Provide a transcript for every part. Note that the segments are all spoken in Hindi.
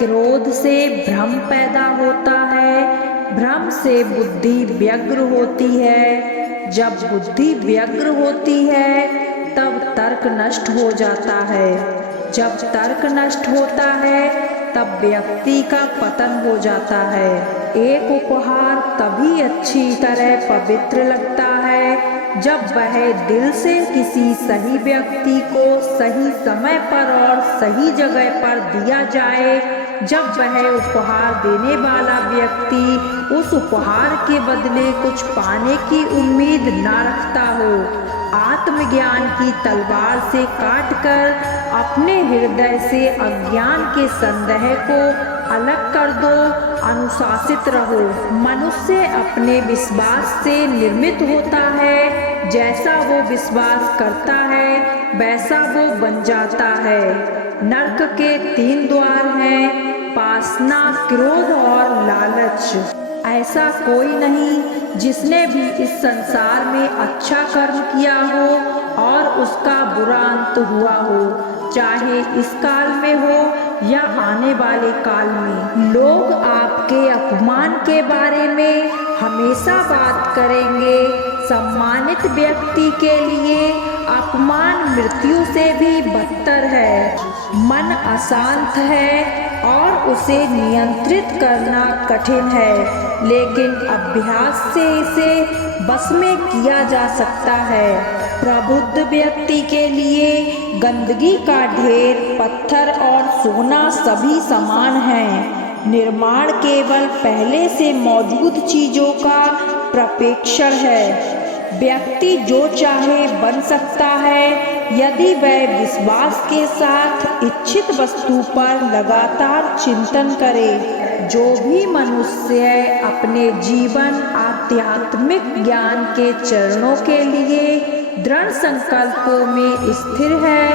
क्रोध से भ्रम पैदा होता है, भ्रम से बुद्धि व्यग्र होती है। जब बुद्धि व्यग्र होती है तब तर्क नष्ट हो जाता है। जब तर्क नष्ट होता है तब व्यक्ति का पतन हो जाता है। एक उपहार तभी अच्छी तरह पवित्र लगता है जब वह दिल से किसी सही व्यक्ति को सही समय पर और सही जगह पर दिया जाए। जब वह उपहार देने वाला व्यक्ति उस उपहार के बदले कुछ पाने की उम्मीद न रखता हो। आत्मज्ञान की तलवार से काटकर अपने हृदय से अज्ञान के संदेह को अलग कर दो। अनुशासित रहो। मनुष्य अपने विश्वास से निर्मित होता है। जैसा वो विश्वास करता है वैसा वो बन जाता है। नरक के 3 द्वार हैं, वासना, क्रोध और लालच। ऐसा कोई नहीं जिसने भी इस संसार में अच्छा कर्म किया हो और उसका बुरा अंत हुआ हो, चाहे इस काल में हो या आने वाले काल में। लोग आपके अपमान के बारे में हमेशा बात करेंगे। सम्मानित व्यक्ति के लिए अपमान मृत्यु से भी बदतर है। मन अशांत है और उसे नियंत्रित करना कठिन है, लेकिन अभ्यास से इसे बस में किया जा सकता है। प्रबुद्ध व्यक्ति के लिए गंदगी का ढेर, पत्थर और सोना सभी समान हैं। निर्माण केवल पहले से मौजूद चीजों का प्रक्षेपण है। व्यक्ति जो चाहे बन सकता है यदि वह विश्वास के साथ इच्छित वस्तु पर लगातार चिंतन करे। जो भी मनुष्य अपने जीवन आध्यात्मिक ज्ञान के चरणों के लिए दृढ़ संकल्पों में स्थिर है,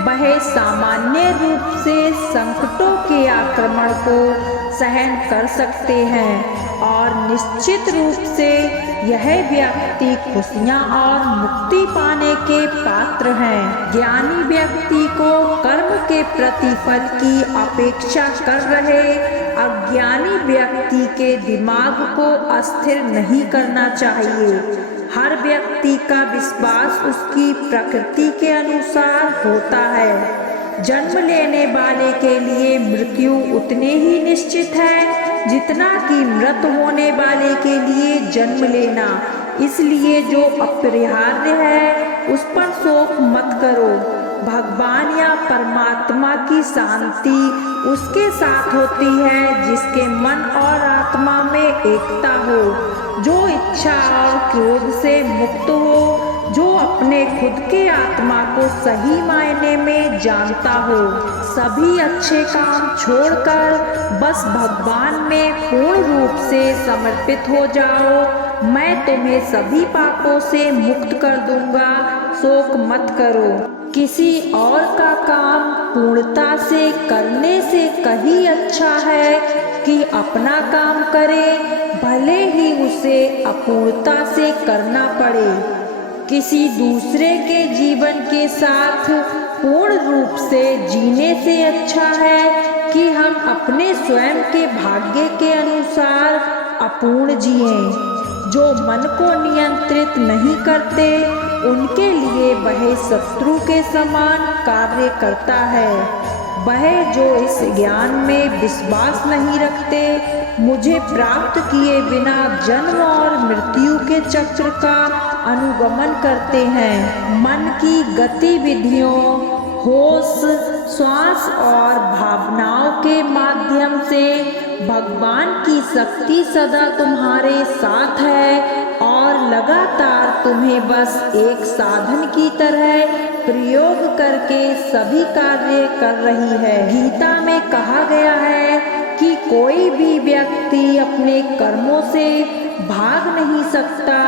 वह सामान्य रूप से संकटों के आक्रमण को सहन कर सकते हैं और निश्चित रूप से यह व्यक्ति खुशियाँ और मुक्ति पाने के पात्र हैं। ज्ञानी व्यक्ति को कर्म के प्रतिफल की अपेक्षा कर रहे अज्ञानी व्यक्ति के दिमाग को अस्थिर नहीं करना चाहिए। हर व्यक्ति का विश्वास उसकी प्रकृति के अनुसार होता है। जन्म लेने वाले के लिए मृत्यु उतने ही निश्चित है जितना कि मृत होने वाले के लिए जन्म लेना। इसलिए जो अपरिहार्य है उस पर शोक मत करो। भगवान या परमात्मा की शांति उसके साथ होती है जिसके मन और आत्मा में एकता हो, जो इच्छा और क्रोध से मुक्त हो, जो अपने खुद के आत्मा को सही मायने में जानता हो। सभी अच्छे काम छोड़कर बस भगवान में पूर्ण रूप से समर्पित हो जाओ। मैं तुम्हें सभी पापों से मुक्त कर दूंगा, शोक मत करो। किसी और का काम पूर्णता से करने से कहीं अच्छा है कि अपना काम करे, भले ही उसे अपूर्णता से करना पड़े। किसी दूसरे के जीवन के साथ पूर्ण रूप से जीने से अच्छा है कि हम अपने स्वयं के भाग्य के अनुसार अपूर्ण जिएं। जो मन को नियंत्रित नहीं करते उनके लिए वह शत्रु के समान कार्य करता है। वह जो इस ज्ञान में विश्वास नहीं रखते, मुझे प्राप्त किए बिना जन्म और मृत्यु के चक्र का अनुगमन करते हैं। मन की गतिविधियों, होश, श्वास और भावनाओं के माध्यम से भगवान की शक्ति सदा तुम्हारे साथ है और लगातार तुम्हें बस एक साधन की तरह प्रयोग करके सभी कार्य कर रही है। गीता में कहा गया है कि कोई भी व्यक्ति अपने कर्मों से भाग नहीं सकता,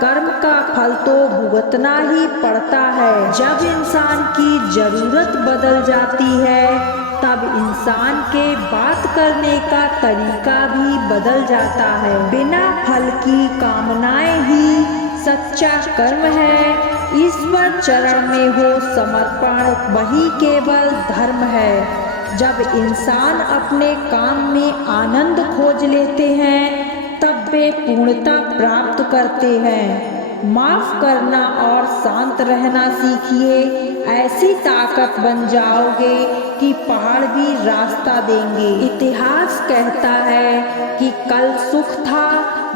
कर्म का फल तो भुगतना ही पड़ता है। जब इंसान की जरूरत बदल जाती है तब इंसान के बात करने का तरीका भी बदल जाता है। बिना फल की कामनाएं ही सच्चा कर्म है। ईश्वर चरण में हो समर्पण, वही केवल धर्म है। जब इंसान अपने काम में आनंद खोज लेते हैं तब वे पूर्णता प्राप्त करते हैं। माफ करना और शांत रहना सीखिए, ऐसी ताकत बन जाओगे कि पहाड़ भी रास्ता देंगे। इतिहास कहता है कि कल सुख था,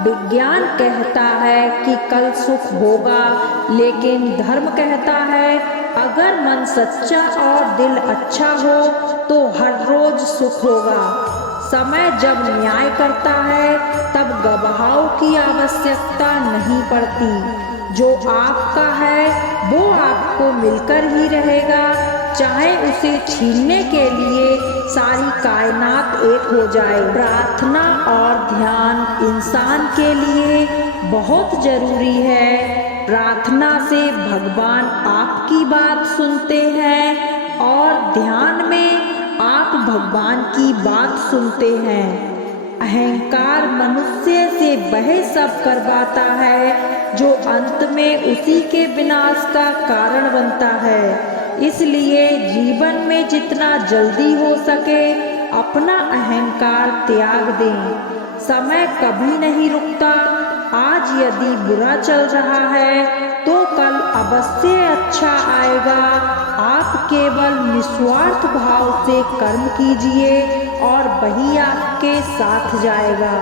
विज्ञान कहता है कि कल सुख होगा, लेकिन धर्म कहता है अगर मन सच्चा और दिल अच्छा हो तो हर रोज सुख होगा। समय जब न्याय करता है तब गवाहों की आवश्यकता नहीं पड़ती। जो आपका है वो आपको मिलकर ही रहेगा, चाहे उसे छीनने के लिए सारी कायनात एक हो जाए। प्रार्थना और ध्यान इंसान के लिए बहुत जरूरी है। प्रार्थना से भगवान आपकी बात सुनते हैं और ध्यान में आप भगवान की बात सुनते हैं। अहंकार मनुष्य से वह सब करवाता है जो अंत में उसी के विनाश का कारण बनता है। इसलिए जीवन में जितना जल्दी हो सके अपना अहंकार त्याग दें। समय कभी नहीं रुकता। आज यदि बुरा चल रहा है तो कल अवश्य अच्छा आएगा। आप केवल निस्वार्थ भाव से कर्म कीजिए और वही आपके साथ जाएगा।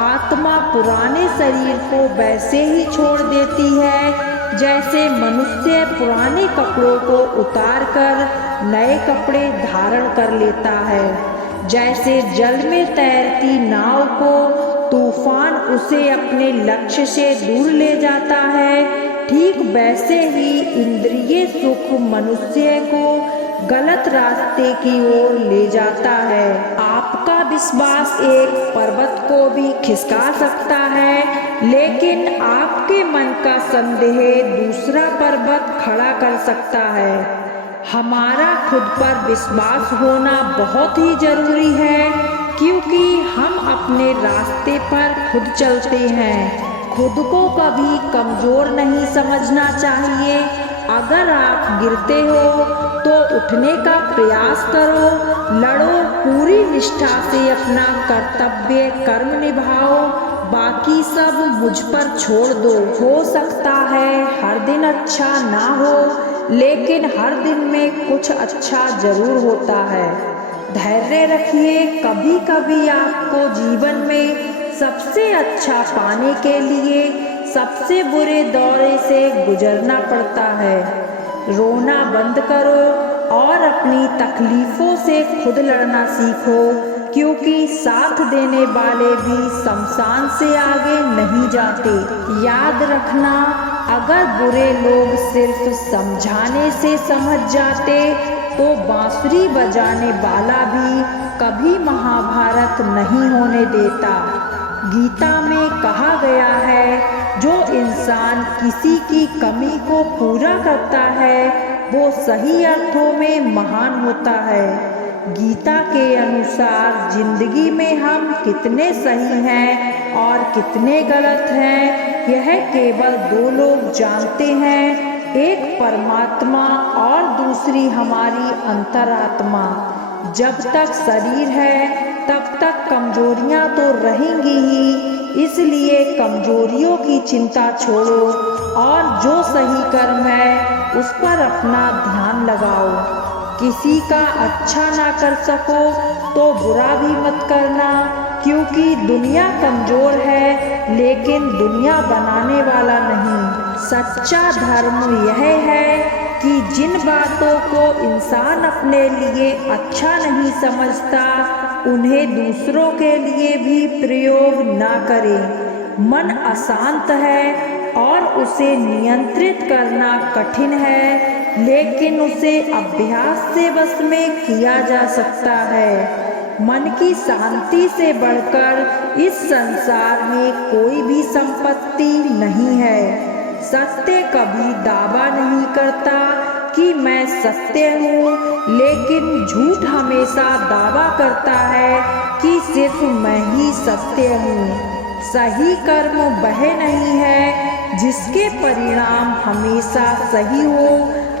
आत्मा पुराने शरीर को वैसे ही छोड़ देती है जैसे मनुष्य पुराने कपड़ों को उतार कर नए कपड़े धारण कर लेता है। जैसे जल में तैरती नाव को तूफान उसे अपने लक्ष्य से दूर ले जाता है, ठीक वैसे ही इंद्रिय सुख मनुष्य को गलत रास्ते की ओर ले जाता है। आपका विश्वास एक पर्वत को भी खिसका सकता है, लेकिन आपके मन का संदेह दूसरा पर्वत खड़ा कर सकता है। हमारा खुद पर विश्वास होना बहुत ही जरूरी है, क्योंकि हम अपने रास्ते पर खुद चलते हैं। खुद को कभी कमजोर नहीं समझना चाहिए। अगर आप गिरते हो तो उठने का प्रयास करो, लड़ो, पूरी निष्ठा से अपना कर्तव्य कर्म निभाओ, बाकी सब मुझ पर छोड़ दो। हो सकता है हर दिन अच्छा ना हो, लेकिन हर दिन में कुछ अच्छा जरूर होता है। धैर्य रखिए। कभी कभी आपको जीवन में सबसे अच्छा पाने के लिए सबसे बुरे दौरे से गुजरना पड़ता है। रोना बंद करो और अपनी तकलीफों से खुद लड़ना सीखो, क्योंकि साथ देने वाले भी शमशान से आगे नहीं जाते। याद रखना, अगर बुरे लोग सिर्फ समझाने से समझ जाते तो बांसुरी बजाने वाला भी कभी महाभारत नहीं होने देता। गीता में कहा गया है, जो इंसान किसी की कमी को पूरा करता है वो सही अर्थों में महान होता है। गीता के अनुसार जिंदगी में हम कितने सही हैं और कितने गलत हैं, यह केवल दो लोग जानते हैं, एक परमात्मा और दूसरी हमारी अंतरात्मा। जब तक शरीर है तब तक कमजोरियां तो रहेंगी ही, इसलिए कमजोरियों की चिंता छोड़ो और जो सही कर्म है उस पर अपना ध्यान लगाओ। किसी का अच्छा ना कर सको तो बुरा भी मत करना, क्योंकि दुनिया कमजोर है लेकिन दुनिया बनाने वाला नहीं। सच्चा धर्म यह है कि जिन बातों को इंसान अपने लिए अच्छा नहीं समझता उन्हें दूसरों के लिए भी प्रयोग ना करे। मन अशांत है और उसे नियंत्रित करना कठिन है, लेकिन उसे अभ्यास से वश में किया जा सकता है। मन की शांति से बढ़कर इस संसार में कोई भी संपत्ति नहीं है। सत्य कभी दावा नहीं करता कि मैं सत्य हूँ, लेकिन झूठ हमेशा दावा करता है कि सिर्फ मैं ही सत्य हूँ। सही कर्म वह नहीं है जिसके परिणाम हमेशा सही हो,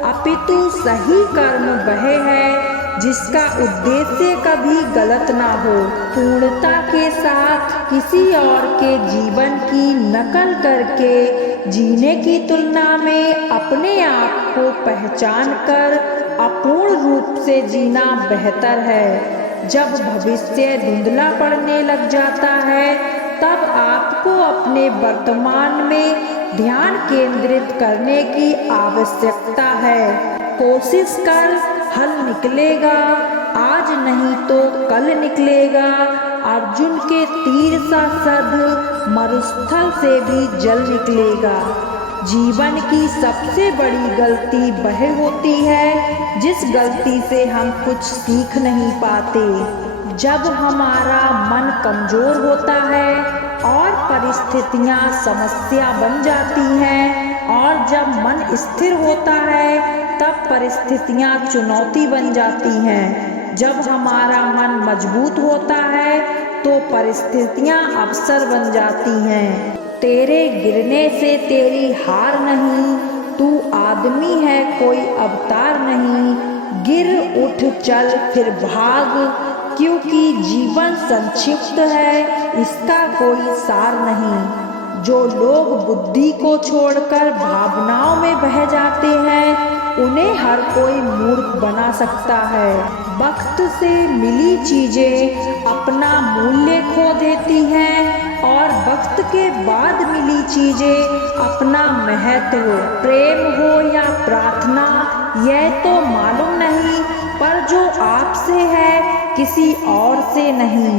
अपितु सही कर्म वह है जिसका उद्देश्य कभी गलत ना हो। पूर्णता के साथ किसी और के जीवन की नकल करके जीने की तुलना में अपने आप को पहचान कर अपूर्ण रूप से जीना बेहतर है। जब भविष्य धुंधला पड़ने लग जाता है तब आपको अपने वर्तमान में ध्यान केंद्रित करने की आवश्यकता है। कोशिश कर, हल निकलेगा, आज नहीं तो कल निकलेगा। अर्जुन के तीर सा सद मरुस्थल से भी जल निकलेगा। जीवन की सबसे बड़ी गलती वह होती है जिस गलती से हम कुछ सीख नहीं पाते। जब हमारा मन कमजोर होता है और परिस्थितियां समस्या बन जाती हैं, और जब मन स्थिर होता है तब परिस्थितियां चुनौती बन जाती हैं। जब हमारा मन मजबूत होता है तो परिस्थितियां अवसर बन जाती हैं। तेरे गिरने से तेरी हार नहीं, तू आदमी है कोई अवतार नहीं। गिर उठ चल फिर भाग, क्योंकि जीवन संक्षिप्त है, इसका कोई सार नहीं। जो लोग बुद्धि को छोड़कर भावनाओं में बह जाते हैं उन्हें हर कोई मूर्ख बना सकता है। वक्त से मिली चीजें अपना मूल्य खो देती हैं और वक्त के बाद मिली चीजें अपना महत्व। प्रेम हो या प्रार्थना यह तो मालूम नहीं, पर जो आपसे है किसी और से नहीं।